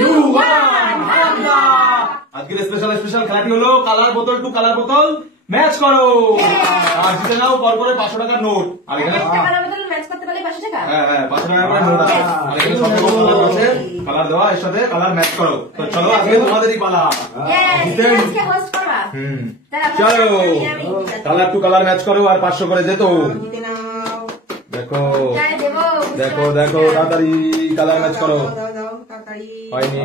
2 1 হামলা। আজকের স্পেশাল খেলাটি হলো কালার বোতল টু কালার বোতল ম্যাচ করো, আর জিতে নাও পর করে 500 টাকার নোট। আর এখানে কালার বোতল ম্যাচ করতে পারলে 500 টাকা। হ্যাঁ 500 টাকার করে নোট আছে। আর এখানে সবগুলো কালার আছে, কালার দেওয়া, এর সাথে কালার ম্যাচ করো। তো চলো আজকে তোমাদেরই পালা। আজকে হোস্ট করবা। চলো কালার টু কালার ম্যাচ করো আর 500 করে যেত। দেখো দেখো দেখো তাড়াতাড়ি কালার ম্যাচ করো। হয়নি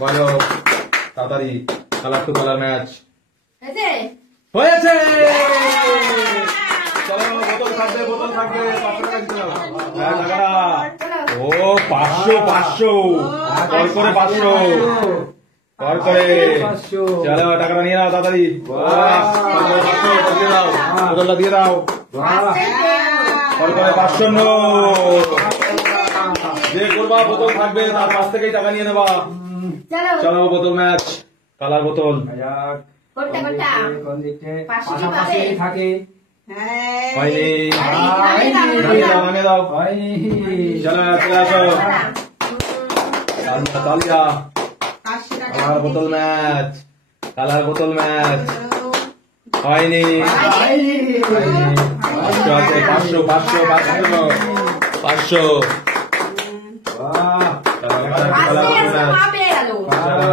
বলো তাড়াতাড়ি কালার টু কালার ম্যাচ হয়েছে। চলো বোতল থাকবে 500 টাকা দিতে হবে। ও 500 কর করে 500 কর করে। চলো টাকাটা নিয়ে নাও তাড়াতাড়ি, দিয়ে দাও বোতলটা দিয়ে দাও। কর করে 500 যে করবা বোতল থাকবে তার কাছ থেকেই টাকা নিয়ে নেবা। চলো বোতল ম্যাচ কালার বোতল। হয়নি দাও। চলো চলে আসো তালিয়া। কালার বোতল ম্যাচ কালার বোতল ম্যাচ হয়নি। 500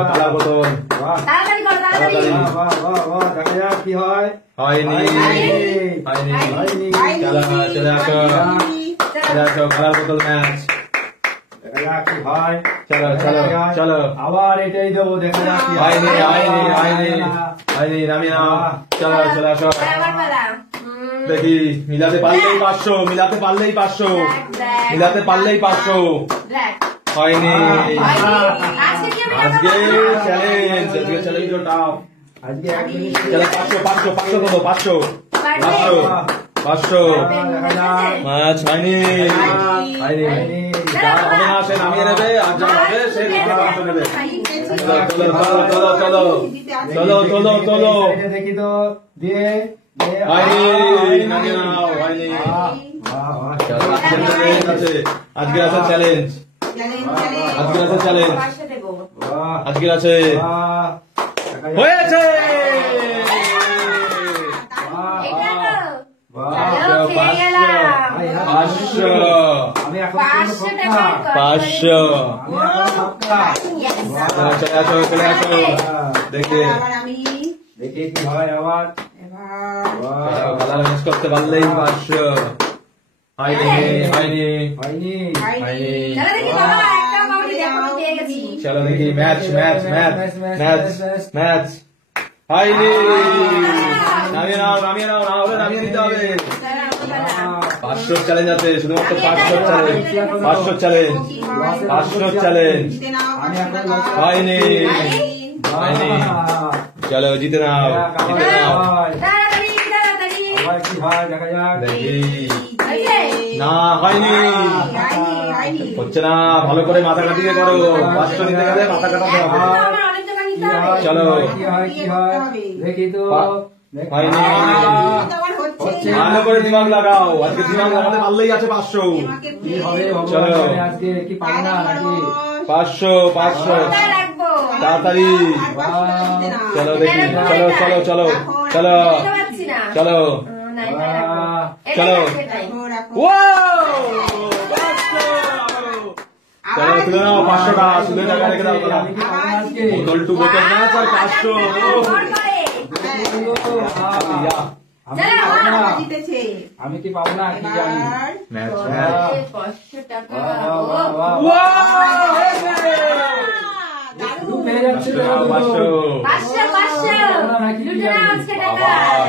কালার বোতল কি হয় হয়নি চলে আসো কালার বোতল ম্যাচ। কি হয় চলো চলো চলো আবার এটাই দেবো, দেখা যাক কি হয়নি নামিয়ে নাও। চলো চলে আসো দেখি মিলাতে পারলেই 500 মিলাতে পারলেই 500 হয়নি। আজকে চ্যালেঞ্জ টাও। আজকে 1 মিনিট চলো 500 দেবো 500 ম্যাচ হয়নি। যার হবে না সে নামিয়ে নেবে, আর যার হবে সে 500 নেবে। চলো দেখি তো দিয়ে হয়নি নামিয়ে নাও। হয়নি আজকে আছে চ্যালেঞ্জ আজকে আছে হয়েছে। 500 চলে আসো দেখে দেখি কি হয় আবার। কালার ম্যাচ করতে পারলেই 500 হয়নি। চলো দেখি ম্যাচ হয়নি। নামিয়ে নাও না হলে নামিয়ে নিতে হবে। 500 চ্যালেঞ্জ আছে, শুধুমাত্র 500 চ্যালেঞ্জ হয়নি। চলো জিতে নাও দেখি। না হয়নি, হচ্ছে না। ভালো করে মাথা কাটিয়ে করো, 500 নিতে গেলে মাথা কাটাতে হবে। চলো দেখি তো হয়নি। ভালো করে দিমাগ লাগাও, আজকে দিমাগ লাগাতে পারলেই আছে 500। চলো আজকে কি পাবো না নাকি? 500 তাড়াতাড়ি। চলো দেখি চলো চলো তুলে নাও 500 টাকা, তুলে টাকা রেখে দাও। বোতল টু বোতল ম্যাচ আর 500। আমি কি পাবো না কি জানি। ম্যাচ 500 টাকা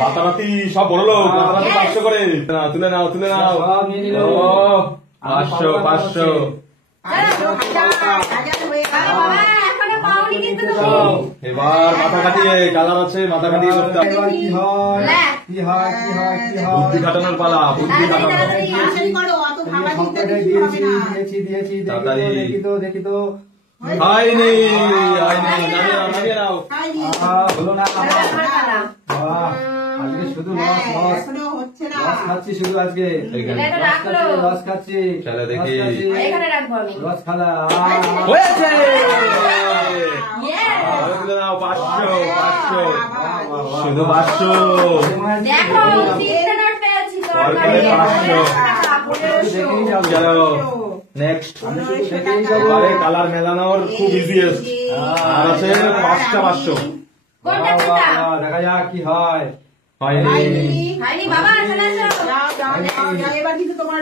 মাতামাতি সব বড় লোক, মাতামাতি 500 করে। তুলে নাও 500 এবার মাথা কাটিয়ে কালার আছে, মাথা কাটিয়ে করতে হবে। বুদ্ধি খাটানোর পালা, বুদ্ধি খাটানো। দেখি তো হয়নি নামিয়ে নাও। হলো না। আজকে শুধু লস হচ্ছে না। রস খাচ্ছি শুধু আজকে। এইখানে। এটা রাখলো। রস খাচ্ছি। চলো দেখি। রস খাচ্ছি। এখানে রাখবো আমি। রস খালা। হয়েছে Yes! ওগুলো নাও 500 বাবা, শুধু 500 দেখো, তিনটে নোট পেয়েছি তারপরে তরকারি। 500 দেখেই যাবো। চলো নেক্সট 1500 এবারে টাকা। কালার মেলানোর খুব ইজিয়েস্ট আর আছে 5টা 500 কোনটা বাহ, কোনটা? বাহ, বাহ, দেখা যাক কি হয়। হয়নি হয়নি বাবা, চলে আসো। যাও, যাও, যাও, যাও, এবার কিন্তু তোমার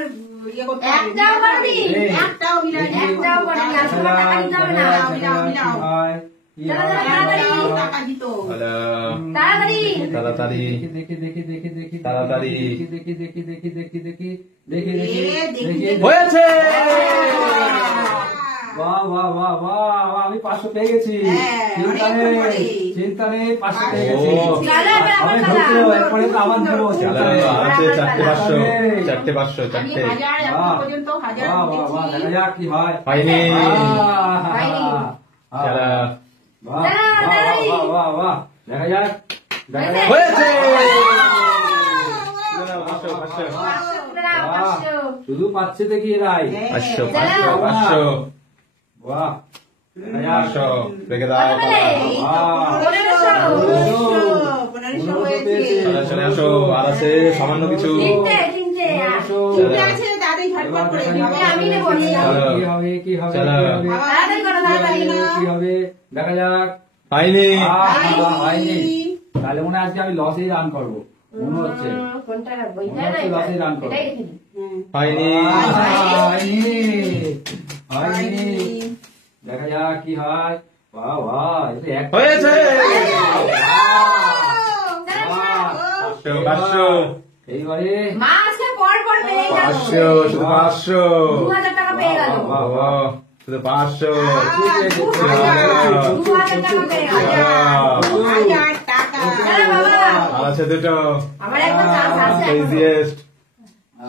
ইয়ে করতে হবে। একটাও করবি? একটাও মিলাইনি। একটাও করবি না, শুধু টাকা দিতে হবে না। দেখা যাক কি হয়, কি চলো, হয়। চলো, তাড়াতাড়ি। টাকা দিত। হ্যালো তাড়াতাড়ি। তাড়াতাড়ি দেখি তাড়াতাড়ি। হয়েছে। হ্যাঁ। বাহ বাহ বাহ বাহ বাহ, আমি 500 পেয়ে গেছি। হ্যাঁ, চিন্তা অনেকক্ষণ নেই, পরে। চিন্তা নেই, 500 পেয়ে গেছি। ও। চলো, এবার আমার আমি পালা। ধরছি, এরপরে তো আমার দেবো, চলো চিন্তা নেই। আর আছে 4টে 500 4টে 500 আমি 4টে 1000 এখন বাহ। পর্যন্ত 1000 বাহ বাহ বাহ, দিয়েছি। দেখা যাক কি হয়। হয়নি হয়নি। চলো বাহ, চলো, বাহ, তাড়াতাড়ি। বাহ, বাহ, বাহ, দেখা যাক, দেখা যাক। হয়েছে পাঁচশো করে নাও, বাহ, 500। শুধু পাচ্ছে দেখি এরাই। 500 চলো। 500 বাহ, দেখা যাক। 500 রেখে দাও কত পেলে? বাহ, 1500। 1500 হয়েছে। চলে চলে আসো আর আছে সামান্য কিছু তিনটে। তিনটে আছে, তাড়াতাড়ি ঝটপট করে দিও। আমি নেবো, নিয়ে যাও। চলো। কি হবে, কি হবে, চলো। কি হবে? তাড়াতাড়ি করো, তাড়াতাড়ি। কি হবে, দেখা যাক। হয়নি হয়নি। তাহলে মনে হয় আজকে আমি লসেই রান করবো মনে হচ্ছে। কোনটা রাখবো? মনে এটা না হচ্ছে এটা? লসেই রান করবো। এটাই রেখে দিই। হয়নি হয়নি, হয়নি। দেখা যাক কি হয়। বাহ বাহ, এটা এক হয়েছে চলো, 500 এইবারে মা আজকে পর পেয়ে গেল। 500 শুধু 500 2000 টাকা পেয়ে গেল। বাহ, ও, শুধু 500 2000 টাকা পেয়ে গেল। 1000 টাকা। চলো বাবা, আর আছে দুটো আমার একবার চান্স আছে এখনো। ইজিয়েস্ট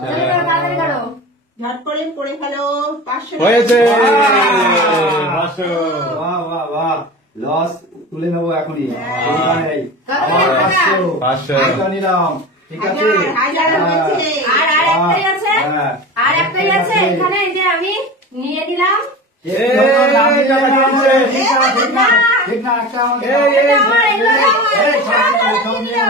চলো, তাড়াতাড়ি করো। ঝট করে ফেলো। 500 হয়েছে বাহ। 500 বাহ বাহ বাহ, লস তুলে নেবো এখনই। এইবারেই। কত আবার টাকা? 500 এটা নিলাম, ঠিক আছে। 1000 হয়েছে। আর একটাই আছে, হ্যাঁ। আর একটাই আছে এখানে, এই যে আমি নিয়ে নিলাম। এই, এই, টাকা দিয়েছে। ঠিক না, ঠিক না, ঠিক না, একটা আমাকে এই, এই, এটা আমার, এগুলো আমার। এই, সব নিলাম, সব নিলাম।